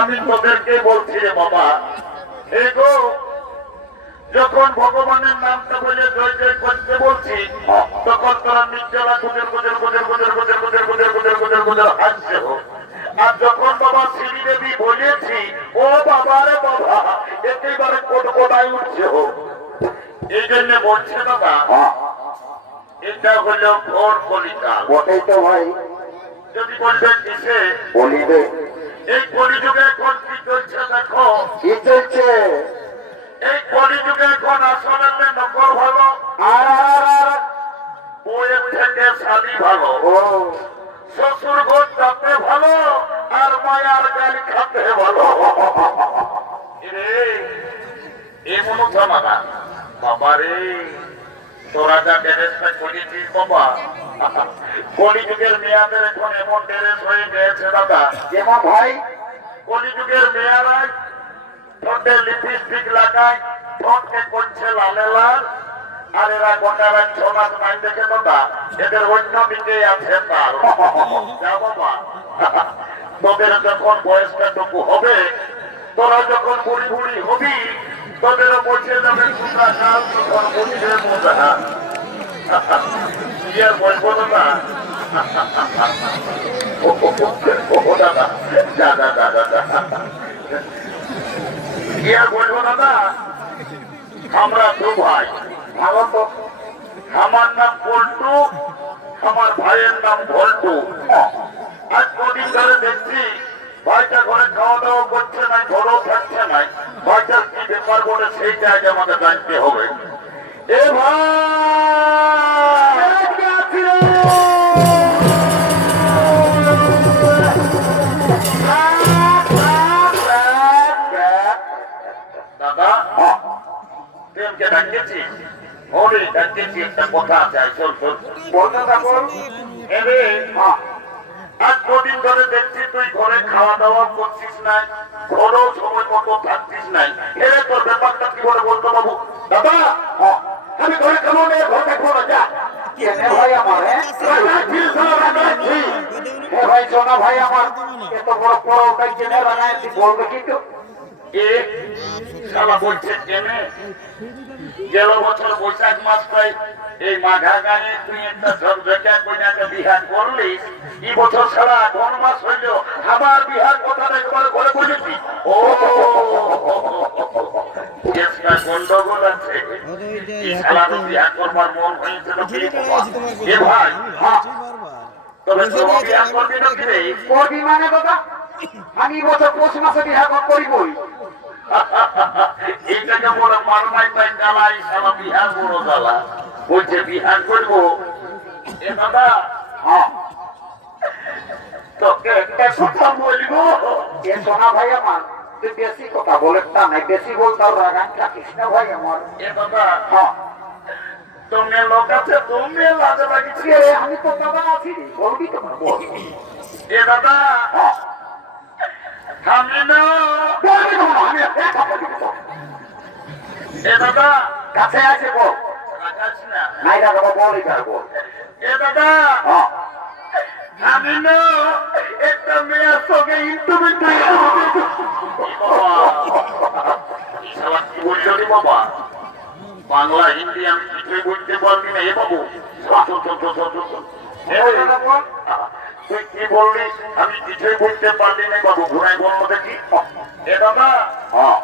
আমি তোদেরকে বলছি রে বাবা, এগো যখন ভগবানের নামটা বলে জয় জয় করতে বলছি, তখন তোরা নির্জলা গুজর গুজর গুজর গুজর গুজর গুজর গুজর গুজর গুজর গুজর হাসছে হোক। আর যখন বাবা শ্রী দেবী বলেছি, ও বাবা রে বাবা, একেবারে কোটকোটায় উঠছে হোক। এই জন্য বলছে বাবা, এটা হলো ঘোর কলিকাল। ওটাই তো ভাই। যদি বলবে কিসে বলিবে, এই কলিযুগে এখন কি চলছে দেখো। কি চলছে এই কলিযুগে এখন আসলে নকল ভালো, আর বইয়ের থেকে শালি ভালো, ও শ্বশুর ঘর যাতে ভালো, আর মায়ার গালি খাতে ভালো। এমন থামা না বাবা রে, তোরা যা ড্রেসটা করেছিস বাবা, কলিযুগের মেয়াদের এখন এমন ড্রেস হয়ে গেছে দাদা। যেমন ভাই, কলিযুগের মেয়েরা ঠোঁটে লিপস্টিক লাগায়, ঠোঁটকে করছে লালে লাল, আর এরা গোটা রাত 6 মাস নাই দেখে দাদা, এদের অন্য দিকে আছে তার। যা বাবা, তোদের যখন বয়সটা টুকু হবে, তোরা যখন বুড়ি বুড়ি হবি, তোদেরও বসে যাবে সুন্দর কাল, তখন বুঝবে মজা। কি আর বলবো না ও দাদা, দাদা দাদা দাদা, কি আর বলবো দাদা। আমরা দু ভাই, ভালো তো। আমার নাম পল্টু, আমার ভাইয়ের নাম ভল্টু। আজ কদিন ধরে দেখছি ভাইটা ঘরে খাওয়া দাওয়া করছে না, ঘরেও থাকছে না। ভাইটার কি ব্যাপার বলে সেইটা আগে আমাদের জানতে হবে। এ ভাই, দাদা প্রেমকে ডাকিয়েছিস? ওরে ডাকিয়েছি, একটা কথা আছে, চল চল বলতে থাকুন। এরে আজ কদিন ধরে দেখছি তুই ঘরে খাওয়া দাওয়া করছিস নাই, ঘরেও সময় মতো থাকছিস নাই। এরে তোর ব্যাপারটা কি বলে বলতো বাবু? দাদা আমি ঘরে খাবো না, ঘরে থাকবো না, যা। ভাই আমার, ভাই সোনা ভাই আমার, এত বড় পরোটাই জেনে বানাইছি, বলবে কিন্তু এ শালা বলছে কেনে? গেল বছর বৈশাখ মাসটাই এই মাঘা গায়ে তুই একটা ঝকঝকা কইনাকে বিহার করলিস, এই বছর সারা কোন মাস হইল আবার বিহার কথাটা একবার ঘরে বলেছি। ও কেসটা গন্ডগোল আছে, এই শালারও বিহার করবার মন হয়েছে নাকি? এ ভাই, তবে তোর বিহার করবি নাকি রে? করবি মানে দাদা, আমি বছর পৌষ মাসে বিহা করিবই। এইটাকে বলে মারমাই পাই জ্বালা, এই শালা বিহার বড় জ্বালা। বলছে বিহার করবো। এ দাদা, তোকে একটা কথা বলবো। এ সোনা ভাই আমার, তুই বেশি কথা বলে তা নাই, বেশি বলতাও রাগান থাকিস না ভাই আমার। এ দাদা, হ্যাঁ, তোমরা লোক আছে, তুমি লাজে লাগিয়েছি। আমি তো দাদা আছি, বলবি তো বল। এ দাদা, আমি না বলবি তো, আমি এ দাদা কাছে আছে বল, রাখাস না। নাই রাখবো বল, এবার বল। এ দাদা হ্যাঁ, আমি না একটা মেয়ের সঙ্গে ইন্টুমেন্ট কি বলছো রে বাবা? বাংলা হিন্দি আমি কিছুই বলতে পারবি না। এ বাবু তুই কি বললি? আমি কিছুই বলতে পারলি না বাবু, ঘুরাই বললো দেখি। এ দাদা হ্যাঁ,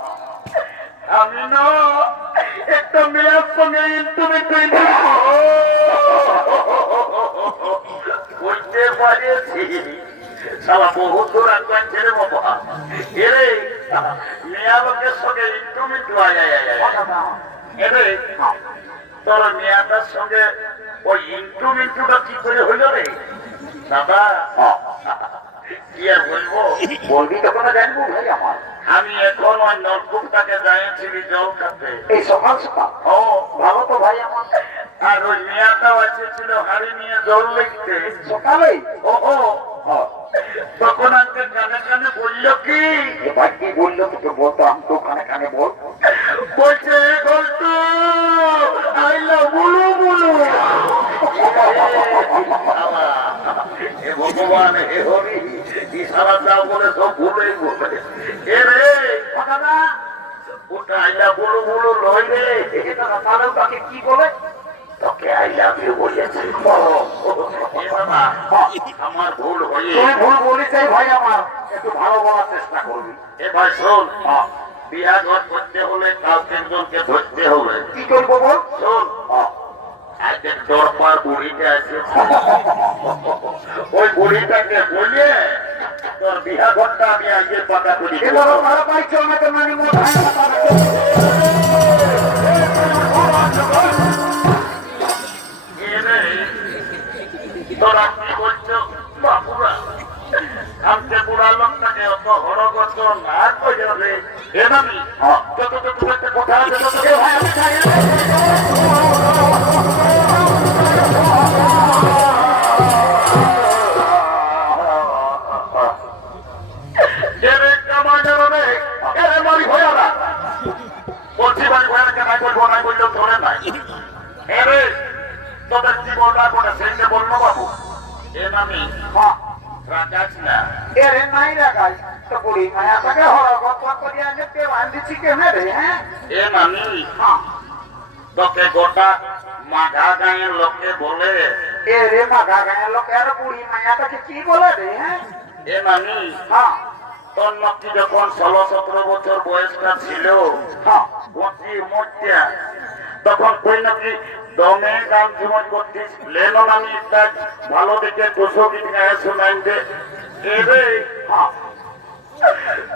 আমি না একটা মেয়ের সঙ্গে ইন্টুমেন্ট করতে পারিয়েছি। সালা বহুত দূর আগুয়ান ছেড়ে বাবা। এরে মেয়া লোকের সঙ্গে ইন্টুমেন্ট এরে তোর মেয়াটার সঙ্গে ওই ইন্টুমেন্টুটা কি করে হইল রে দাদা? হ্যাঁ। কি আর বলবো, বলবি তখন জানবো ভাই আমার। আমি এখন ওই নলকূপটাকে যাইছিলি জল খাতে। এই সকাল সকাল ও ভালো তো ভাই আমার। আর ওই মেয়াটাও এসেছিল হাড়ি নিয়ে জল লিখতে সকালেই ও তখন আমাকে কানে কানে বলল কি, এবার কি বললো তোকে বলতো, আমি তো কানে কানে বল। বলছে গল্প আইলা বুলু বুলু। এ ভগবান হে হরি, ইশারা দাও বলে সব ভুলেই বলে। এ রে দাদা ওটা আইলা বুলু বুলু লই রে, এটা তাহলে তাকে কি বলে? তোকে আই লাভ ইউ বলেছে। এ বাবা আমার ভুল হয়ে তুই ভুল বলি চাই ভাই আমার, একটু ভালো বলার চেষ্টা করবি। এবার শোন, বিয়া ঘর করতে হলে কাউকে একজনকে ধরতে হবে। কি করবো বল? শোন, আজকে দরবার বুড়িটা আছে, ওই বুড়িটাকে বলে তোর বিয়া ঘরটা আমি আগে পাকা করি। এবার ভালো পাইছো আমাকে মানে মোট তোরা কি বলছো বাবুরা? আমাকে বুড়া লোকটাকে অত হরগত না করে রে। এ নামি যত যত একটা কথা আছে তোকে ভাই আমি খাই বলছি বাড়ি ভয়ানকে নাই বলবো, নাই বললেও ধরে নাই। এরে তোদের কি বলবা করে সেইটা বললো বাবু। এ নামি রাখাস না। এরে নাই রাখাই তো বুড়ি মায়া তাকে হরগত করিয়া নিতে বান্ধিছি কেনে রে? হ্যাঁ, এ নামি তোকে গোটা মাঘা গাঁয়ের লোকে বলে। এরে মাগা গায়ের লোক আর বুড়ি মায়া তাকে কি বলে রে? হ্যাঁ, এ নামি হ্যাঁ, তোর নাকি যখন 16-17 বছর বয়সটা ছিল, হ্যাঁ, মরতে তখন কই নাকি দমে গান জীবন করতিস। লেনো নামি তার ভালো দেখে 200 গীত গায়ে শোনাই দে। এরে হ্যাঁ,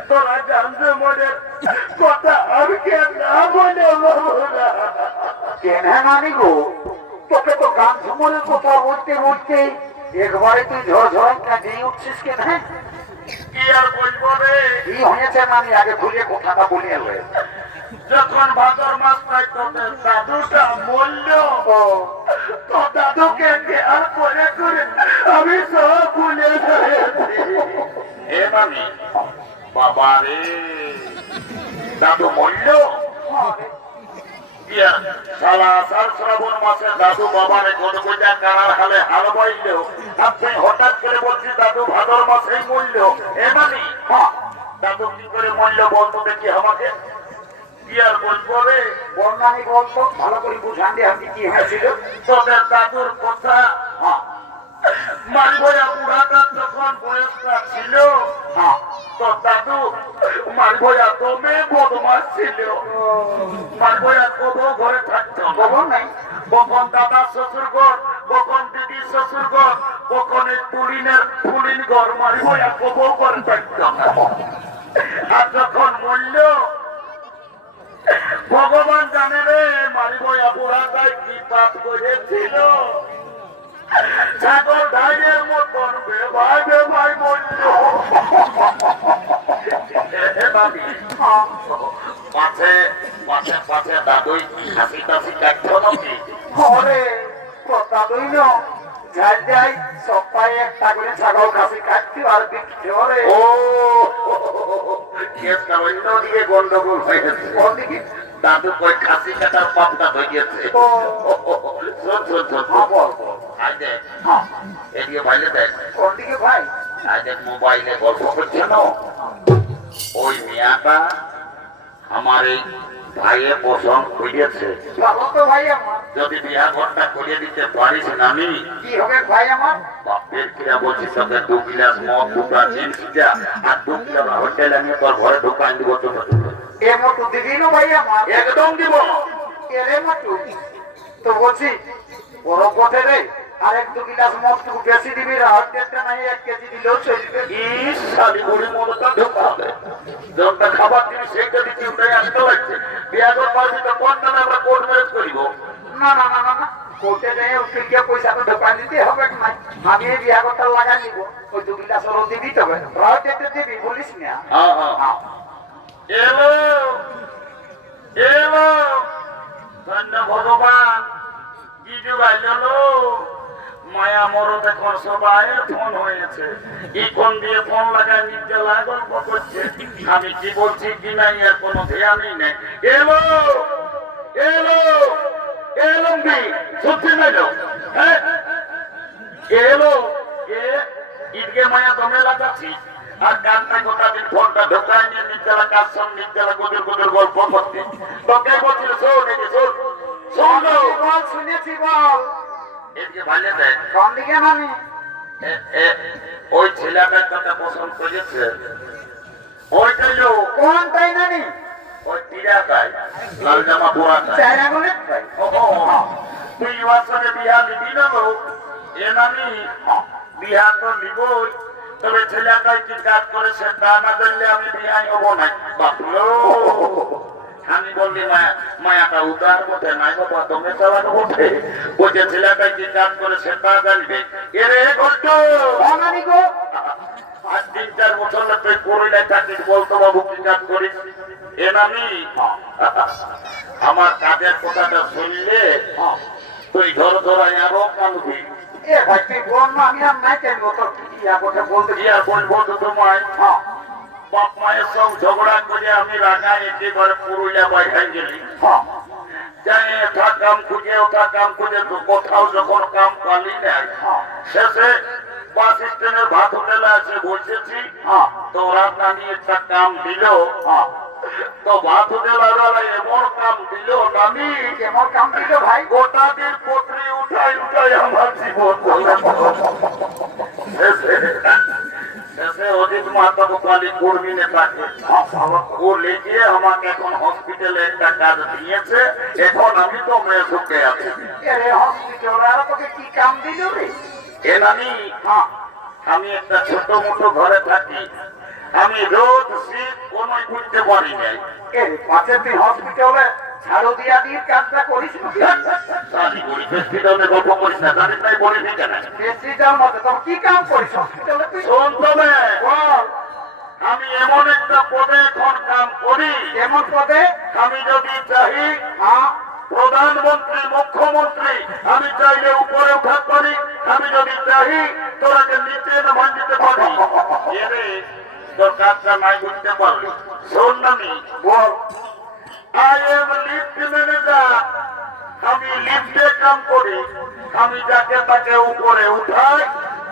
তোরা গান জীবনের কথা আমি কে না বলে বাবুরা। কেনে নানি গো, তোকে তো গান ঝুমরের কথা বলতে বলতে একবারে তুই ঝড়ঝড়াই কাঁদিয়ে উঠছিস কেন? হ্যাঁ, কি আর বলবো রে, কি হয়েছে নানি আগে ভুলিয়ে কথাটা বলিয়ে লয়ে। যখন ভাদর মাস পাই তোদের দাদুটা মরল, ও তো দাদুকে খেয়াল করে করে আমি সব ভুলে গেছি। এ মামি বাবা রে, দাদু মরল। সালা আষাঢ় শ্রাবণ মাসে দাদু বাবারে কোনো কোটা কানার হালে হাল বাইল, আপনি হঠাৎ করে বলছি দাদু ভাদর মাসেই মরল। এ মামি দাদু কি করে মরল বলতো দেখি আমাকে। কি আর বলবো রে, বর্ণানি বলতো ভালো করে বুঝান দিয়ে আপনি কি হয়েছিল। তোদের দাদুর কথা। মারিভয়া বুড়াটার যখন বয়সটা ছিল, তো দাদু মারিভয়া দমে বদমাস ছিল। মারিভয়া কবো ঘরে থাকতো, খবর নাই। কখন দাদা শ্বশুর ঘর, কখন দিদি শ্বশুর ঘর, কখন এই পুলিন ঘর, মারিভয়া কবো ঘরে থাকতো। আর যখন মরল ভগবান জানে রে, মারিভয়া বুড়াটাই কি পাপ করেছিল। ছাগল ঢাইয়ের মতন বেভাই বেভাই মরল। পাশে পাশে পাশে দাদুই হাসি টাসি কাটতো নাকি? ওরে কথা দইল যাই যাই সপ্তাহে একটা করে ছাগল খাসি কাটতে আর বিক্রি ওরে। ও কেসটা অন্যদিকে গন্ডগোল হয়েছে। কোনদিকে? দাদু কই খাসি কাটার পাতটা ধরিয়েছে ও শোন শোন শোন হ্যাঁ বল বল। আই দেখ হ্যাঁ এদিকে ভাইলে দেখ কোন দিকে ভাই? আই দেখ মোবাইলে গল্প করছে না ওই মিয়াটা আমার এই ভাইয়ে পছন্দ করিয়েছে ভালো তো ভাই আমার। যদি বিয়া ঘরটা করিয়ে দিতে পারিস না আমি কি হবে ভাই আমার? বাপের কিরা বলছি তোকে 2 গিলাস মদ 2টা জিনিস যা আর 2 কিলো হোটেলে নিয়ে তোর ঘরে ঢুকাই দিব তো এ মতো দিবি না ভাই আমার? একদম দিব এরে মতো তো বলছি বড় পথে রে আর 1-2 গিলাস মদ টুকু বেশি দিবি রাহতেটা নাই 1 কেজি দিলেও চলবে। ইস শালি বুড়ি মদটা ঢুকাবে যতটা খাবার দিবি সেইটা দিচ্ছি ওটাই আসতে লাগছে বিয়া ঘর পারবি তো কোন নামে আমরা কোর্ট ম্যারেজ করিব না না না না না কোর্টে যাই উকিলকে পয়সা তো ঢোকান দিতে হবে না। আমি এই বিয়াগরটা লাগাই নিব ওই 2 গিলাস ওর দিবি তবে রাহতেটা দিবি বলিস না। হ্যাঁ হ্যাঁ এলো এলো ধন্য ভগবান কি যুগাইলো মায়া মরদ এখন সবাই ফোন হয়েছে ইকন দিয়ে ফোন লাগায় নির্জলা গল্প করছে আমি কি বলছি কি নাই এর কোনো ধ্যানই নেই এলো এলো এলো কি সত্যি নাইলো হ্যাঁ এলো এ ঈদকে মায়া দমে লাগাচ্ছি আর গানটা গোটা দিন ফোনটা ঢোকায় নিয়ে নির্জলা কাজ সঙ্গে নির্জলা গুজর গুজর গল্প করতে তোকে বলছিল শোন এই যে শোন শোন বল শুনেছি বল। এদিকে ভালো দেখ কোন দিকে নামি? ওই ছেলেটার কথা পছন্দ করেছে ওইটাই লোক কোন তাই নানি? ওই টিরাটাই লাল জামা পরাটাই চাইরা গুনে ভাই। তুই ওর সঙ্গে বিহা নিবি না লোক এ নামি বিহা তো নিবই তবে ছেলেটাই কি কাজ করে সেটা না জানলে আমি বিহাই হবো না বাপলো আমি বললি মায়াটা উদার মধ্যে নাই বাবা তুমি চালানো ওঠে ওই যে ছেলেটাই কি কাজ করে সেটা জানবে এরে ঘন্ট নানি গো আজ 3-4 বছর তুই পুরুলিয়ায় থাকিস বলতো বাবু কি কাজ করিস এ নামি আমার কাজের কথাটা শুনলে তুই ধর ধরাই আরো কাঁদবি এ ভাই তুই বল না আমি আর নাই কেন তোর কি কথা বলতে কি আর বলবো তো তোমায় বাপ মায়ের সব ঝগড়া করে আমি রাগা একেবারে পুরুলিয়া বাইরে গেলি যাই এটা কাম খুঁজে ওটা কাম খুঁজে তো কোথাও যখন কাম পালি নাই শেষে বাস স্ট্যান্ডের ভাত হোটেলে আছে বসেছি তো ওরা নানি একটা কাম দিল তো ভাত হোটেল এমন কাম দিল নানি কেমন কাম দিল ভাই? গোটা দিন পত্রি উঠাই উঠাই আমার জীবন চলে শেষে অজিত মাতাবো কালী কর্মী নেতাকে ও লেগে আমাকে এখন হসপিটালে একটা কাজ দিয়েছে এখন আমি তো মেয়ে সুখে আছি এরে হসপিটাল আর তোকে কি কাম দিল রে? এ নানি আমি একটা ছোট মোটো ঘরে থাকি আমি রোদ শীত কোনোই বুঝতে পারি নাই এরে পাশে তুই হসপিটালে ঝাড়ু দিয়া দিয়ে কাজটা করিস শালি বলি হসপিটালে গল্প করিস না জানিস তাই বলি ঠিক না বেশি যার মতো তোর কি কাম করিস হসপিটালে তুই? শোন তবে বল আমি এমন একটা পদে এখন কাম করি এমন পদে? আমি যদি চাই হ্যাঁ প্রধানমন্ত্রী মুখ্যমন্ত্রী আমি চাইলে উপরে উঠাতে পারি আমি যদি চাই তোরাকে নিচে নামান দিতে পারি এরে তোর কাজটা নাই বুঝতে পারলি শোন নামি বল। আই এম লিফট ম্যানেজার আমি লিফটে কাম করি আমি যাকে তাকে উপরে উঠাই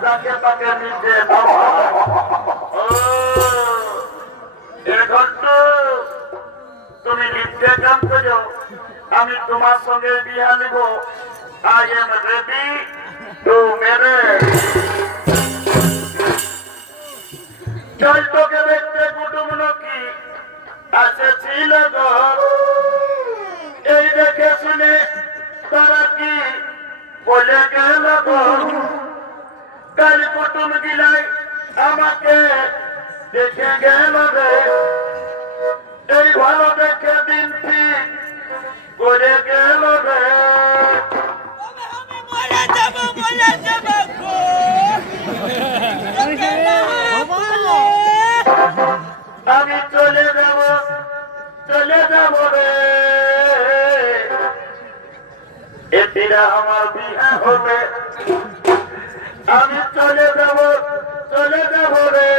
যাকে তাকে নিচে নামাই এখন তো তুমি লিফটে কাম করো আমি তোমার সঙ্গে বিয়া নিব I am ready to marriage চল তোকে দেখতে কুটুম নাকি আসেছিল গো এই দেখে শুনে তারা কি বলে গেল গো কাল কুটুম গিলাই আমাকে দেখে গেল রে এই ভালো দেখে দিন ঠিক করে গেল রে আমি চলে যাব রে এটিরা আমার বিয়ে হবে আমি চলে যাব রে